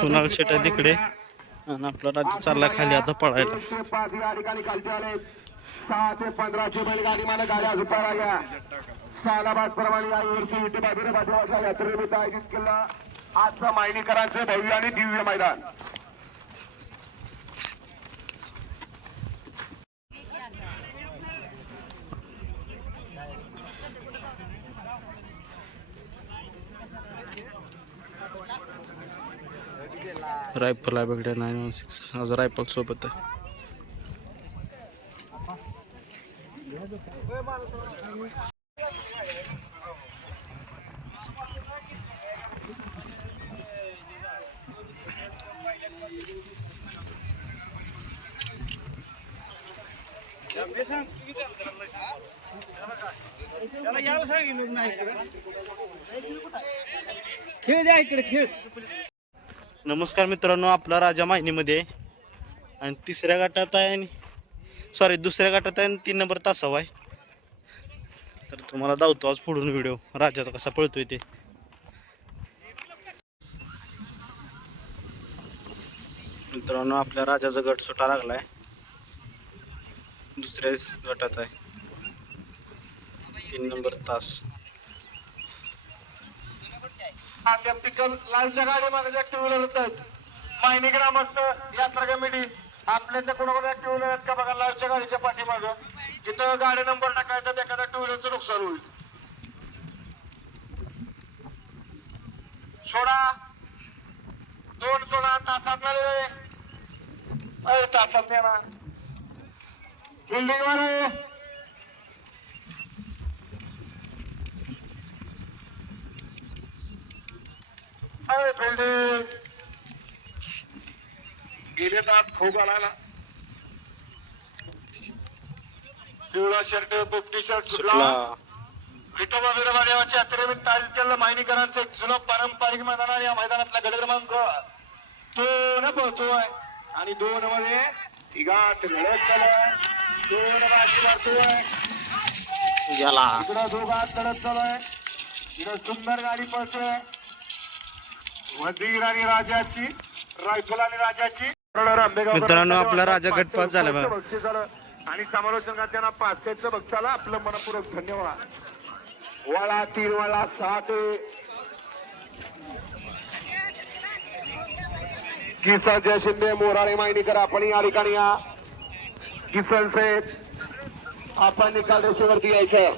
सोनाल शेट आहे तिकडे आणि आपला राज्य चालला खाली आता पळायला. 6 ते 15ची बैलगाडी मला गाड्या झुपारा घ्या. सालाबाद प्रमाणे यावर्षी विठ्ठल यात्रेनिमित्त आयोजित केलं आजचं मायनीकरांचं भव्य आणि दिव्य मैदान. रायफल आहे बघड्या 916 आज रायफल सोबत आहे. खेळ द्या इकडे खेळ. नमस्कार मित्रांनो, आपला राजा माहिनीमध्ये आहे आणि तिसऱ्या गटात आहे दुसऱ्या गटात आहे आणि 3 नंबर तासावा आहे. तर तुम्हाला दावतो आज पुढून व्हिडिओ राजाचा कसा पळतोय ते. मित्रांनो आपल्या राजाचा गट सुटा लागलाय, दुसऱ्याच गटात आहे 3 नंबर तास. लालच्या गाडीमध्ये टू व्हीलर होतात. मायनी ग्रामस्थ यात्रा कमिटी आपल्याच्या कोणाकोणा टू व्हीलर आहेत का बघा. लालच्या गाडीच्या पाठीमागं जिथं गाडी नंबर टाकायचा तर एखाद्या टू व्हीलरचं नुकसान होईल. सोडा 2 सोडा तासात तासात येणार बिल्डिंग वर बिल्डिंग गेले तर खोक आला. पिवळा शर्ट पोपटी शर्ट सुटला. विठोबा बिरोबा देवाच्या यात्रेनिमित्त आयोजित केलेलं मायनीकरांचं एक जुनं पारंपरिक मैदान आहे. या मैदानातला गट क्रमांक 2 पळतोय आणि 2 मध्ये तिघात लढत चालूय. 2 बाजी मारतोय गेला. इकडं दोघात लढत चालूय. इकडं सुंदर गाडी पळतोय वजीर आणि राजाची, रायफल आणि राजाची. मित्रांनो आपला राजा गट पास झाला बघा. बक्षीस झालं आणि समालोचन करताना 500चं बक्षाला आपलं मनपूर्वक धन्यवाद. वळा 3 वळा 6 ते किसन जय शिंदे मोराळे मायनीकर आपण या ठिकाणी या. किसन से आपण निकाल रेषेवरती यायचं.